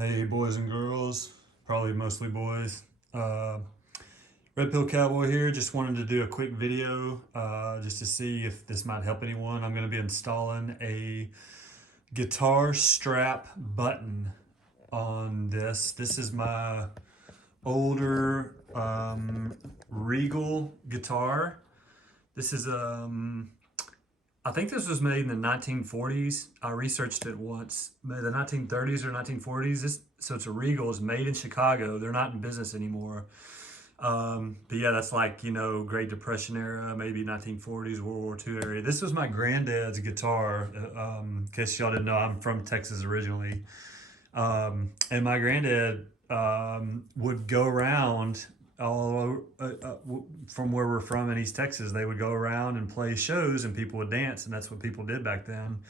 Hey boys and girls, probably mostly boys. Red Pill Cowboy here. Just wanted to do a quick video just to see if this might help anyone. I'm going to be installing a guitar strap button on this. This is my older Regal guitar. This is I think this was made in the 1940s. I researched it once. Made the 1930s or 1940s. So it's a Regal. It's made in Chicago. They're not in business anymore. But yeah, that's like, Great Depression era, maybe 1940s, World War II area. This was my granddad's guitar. In case y'all didn't know, I'm from Texas originally. And my granddad would go around all from where we're from in East Texas. They would go around and play shows and people would dance, and that's what people did back then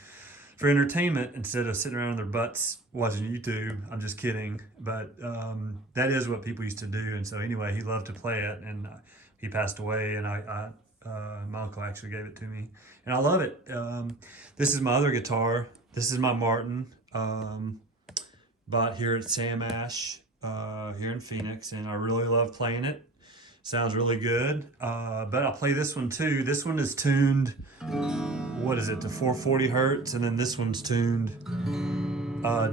for entertainment instead of sitting around on their butts watching YouTube. I'm just kidding, but that is what people used to do. And so anyway, he loved to play it, and he passed away, and my uncle actually gave it to me, and I love it. This is my other guitar. This is my Martin, bought here at Sam Ash here in Phoenix, and I really love playing it. Sounds really good. But I'll play this one too. This one is tuned, what is it, to 440 hertz, and then this one's tuned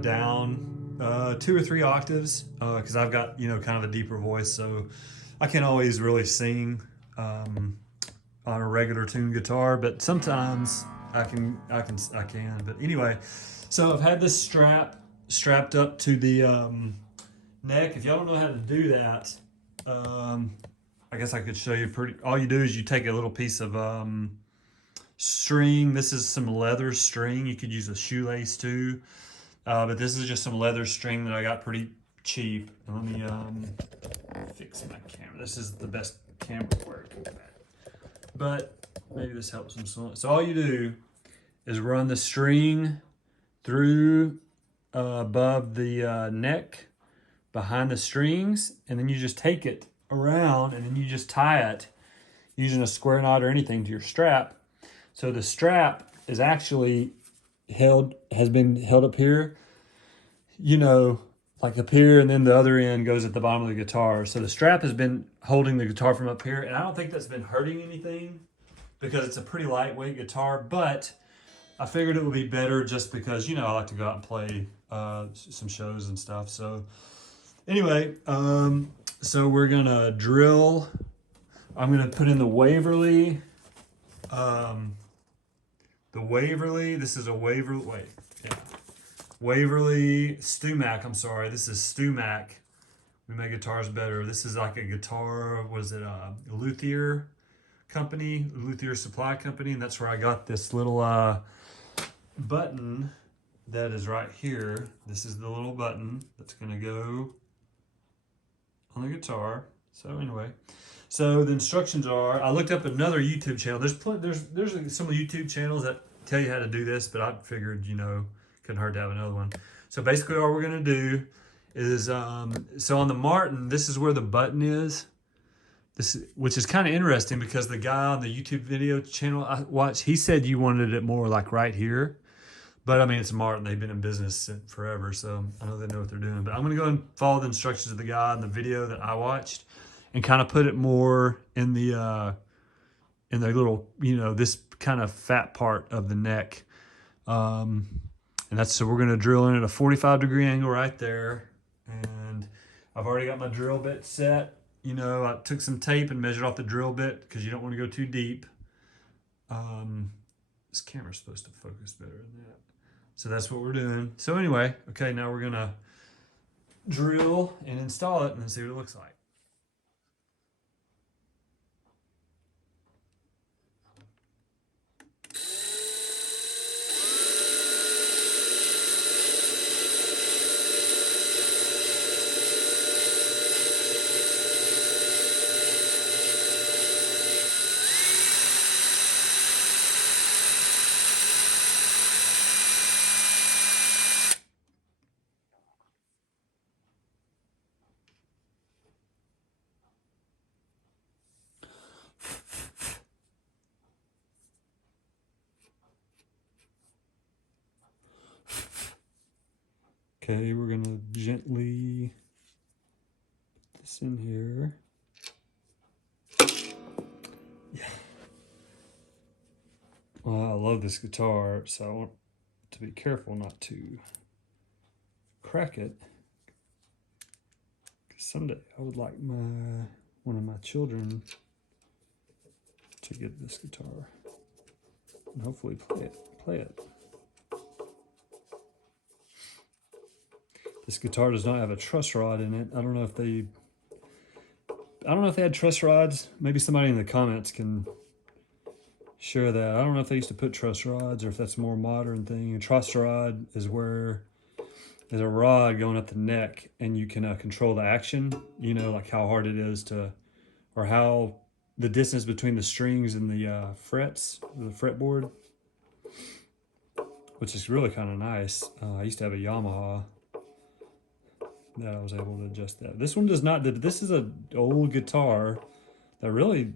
down 2 or 3 octaves because I've got kind of a deeper voice, so I can't always really sing on a regular tuned guitar, but sometimes I can. But anyway, so I've had this strapped up to the neck. If y'all don't know how to do that, I guess I could show you. All you do is you take a little piece of string. This is some leather string. You could use a shoelace too, but this is just some leather string that I got pretty cheap. Let me fix my camera. This is the best camera work, but maybe this helps them. So all you do is run the string through above the neck, behind the strings, and then you just take it around, and then you just tie it using a square knot or anything to your strap. So the strap is actually has been held up here, like up here, and then the other end goes at the bottom of the guitar. So the strap has been holding the guitar from up here, and I don't think that's been hurting anything because it's a pretty lightweight guitar, but I figured it would be better just because, I like to go out and play some shows and stuff. So anyway, so we're gonna drill. I'm gonna put in the Waverly. This is a Waverly. Waverly StewMac. I'm sorry. This is StewMac. We make guitars better. This is like a guitar. Was it a luthier company, luthier supply company, and that's where I got this little button that is right here. This is the little button that's gonna go on the guitar. So anyway, so the instructions are, I looked up another YouTube channel. There's some YouTube channels that tell you how to do this, but I figured, couldn't hurt to have another one. So basically all we're gonna do is, so on the Martin, this is where the button is. Which is kind of interesting because the guy on the YouTube video channel I watched, he said you wanted it more like right here. But I mean, it's Martin. They've been in business forever, so I know they know what they're doing. But I'm going to go and follow the instructions of the guy in the video that I watched and kind of put it more in the little, this kind of fat part of the neck. And so we're going to drill in at a 45-degree angle right there. And I've already got my drill bit set. I took some tape and measured off the drill bit because you don't want to go too deep. This camera's supposed to focus better than that. So that's what we're doing. So anyway, okay, now we're gonna drill and install it and then see what it looks like. Okay, we're gonna gently put this in here. Yeah. Well, I love this guitar, so I want to be careful not to crack it. Because someday I would like one of my children to get this guitar and hopefully play it. This guitar does not have a truss rod in it. I don't know if they had truss rods. Maybe somebody in the comments can share that. I don't know if they used to put truss rods or if that's a more modern thing. A truss rod is where there's a rod going up the neck and you can control the action, you know, like how hard it is to, or how the distance between the strings and the frets, the fretboard, which is really kind of nice. I used to have a Yamaha that I was able to adjust that. This one does not. This is an old guitar that really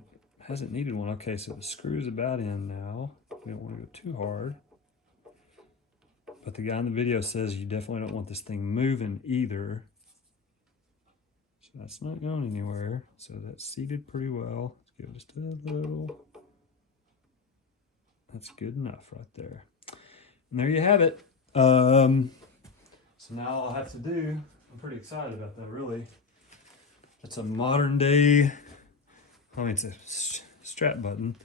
hasn't needed one. Okay, so the screw's about in now. We don't want to go too hard. But the guy in the video says you definitely don't want this thing moving either. So that's not going anywhere. So that's seated pretty well. Let's give it just a little. That's good enough right there. And there you have it. So now all I'll have to do, I'm pretty excited about that, really. It's a modern day, I mean, it's a strap button.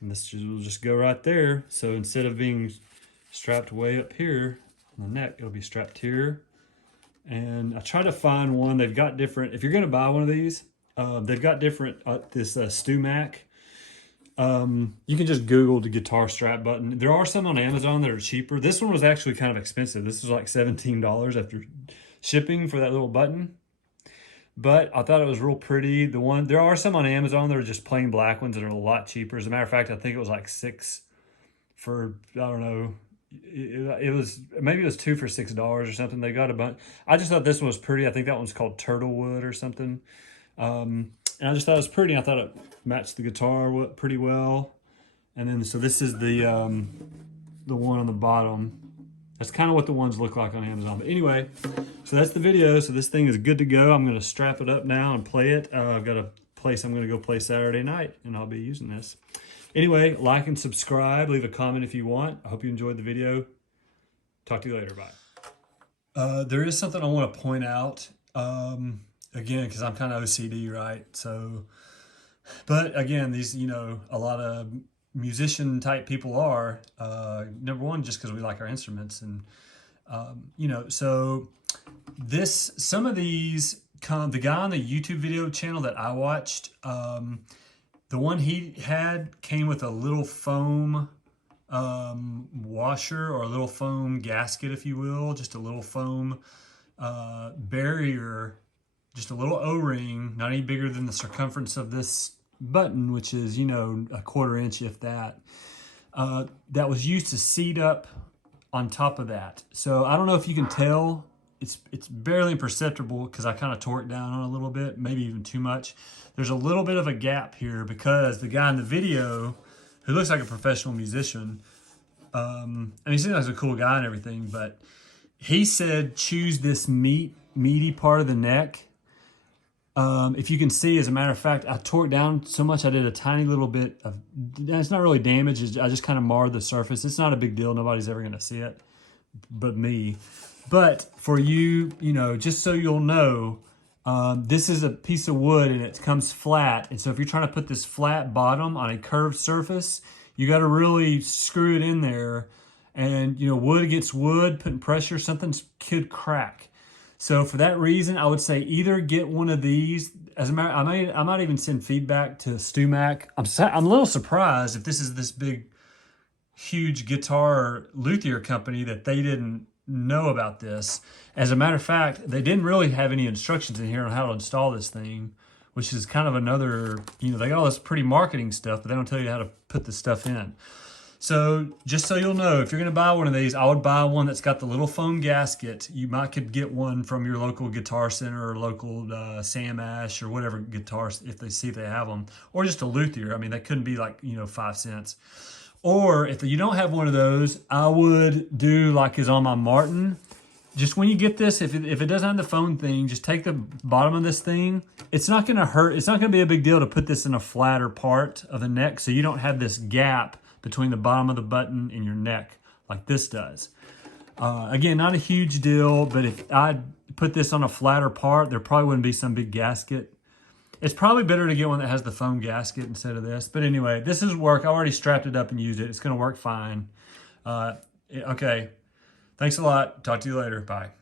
And this will just go right there. So instead of being strapped way up here on the neck, it'll be strapped here. And I try to find one, they've got different, if you're gonna buy one of these, they've got different, this StewMac. You can just Google the guitar strap button. There are some on Amazon that are cheaper. This one was actually kind of expensive. This was like $17 after shipping for that little button. But I thought it was real pretty. There are some on Amazon that are just plain black ones that are a lot cheaper. As a matter of fact, I think it was like $6 for, I don't know. Maybe it was $2 for $6 or something. They got a bunch. I just thought this one was pretty. I think that one's called Turtlewood or something. And I just thought it was pretty. I thought it matched the guitar pretty well. And then, so this is the one on the bottom. That's kind of what the ones look like on Amazon. But anyway, so that's the video. So this thing is good to go. I'm going to strap it up now and play it. I've got a place I'm going to go play Saturday night, and I'll be using this. Anyway, like and subscribe. Leave a comment if you want. I hope you enjoyed the video. Talk to you later. Bye. There is something I want to point out. Again, because I'm kind of OCD, right? So, but again, these, you know, a lot of musician type people are, number one, just because we like our instruments. And, you know, so some of these, the guy on the YouTube video channel that I watched, the one he had came with a little foam washer, or a little foam gasket, if you will, just a little foam barrier, just a little O-ring, not any bigger than the circumference of this button, which is, you know, a 1/4 inch, if that. That was used to seat up on top of that. So I don't know if you can tell, it's barely imperceptible because I kind of tore it down on a little bit, maybe even too much. There's a little bit of a gap here because the guy in the video, who looks like a professional musician, and he seems like a cool guy and everything, but he said choose this meaty part of the neck. If you can see, as a matter of fact, I tore it down so much I did a tiny little bit of, it's not really damage, I just kind of marred the surface. It's not a big deal, nobody's ever going to see it but me. But for you, you know, just so you'll know, this is a piece of wood and it comes flat. And so if you're trying to put this flat bottom on a curved surface, you got to really screw it in there. And, you know, wood against wood, putting pressure, something could crack. So for that reason, I would say either get one of these. As a matter, I might even send feedback to StewMac. I'm a little surprised if this is this big, huge guitar luthier company that they didn't know about this. As a matter of fact, they didn't really have any instructions in here on how to install this thing, which is kind of another, you know, they got all this pretty marketing stuff, but they don't tell you how to put the stuff in. So just so you'll know, if you're going to buy one of these, I would buy one that's got the little foam gasket. You could get one from your local Guitar Center or local Sam Ash or whatever guitars, if they have them, or just a luthier. I mean, that couldn't be like, you know, 5 cents. Or if you don't have one of those, I would do like is on my Martin. just when you get this, if it doesn't have the phone thing, just take the bottom of this thing. It's not going to hurt. It's not going to be a big deal to put this in a flatter part of the neck so you don't have this gap between the bottom of the button and your neck like this does. Again, not a huge deal, but if I put this on a flatter part, there probably wouldn't be some big gasket. It's probably better to get one that has the foam gasket instead of this. But anyway, this is work. I already strapped it up and used it. It's going to work fine. Okay. Thanks a lot. Talk to you later. Bye.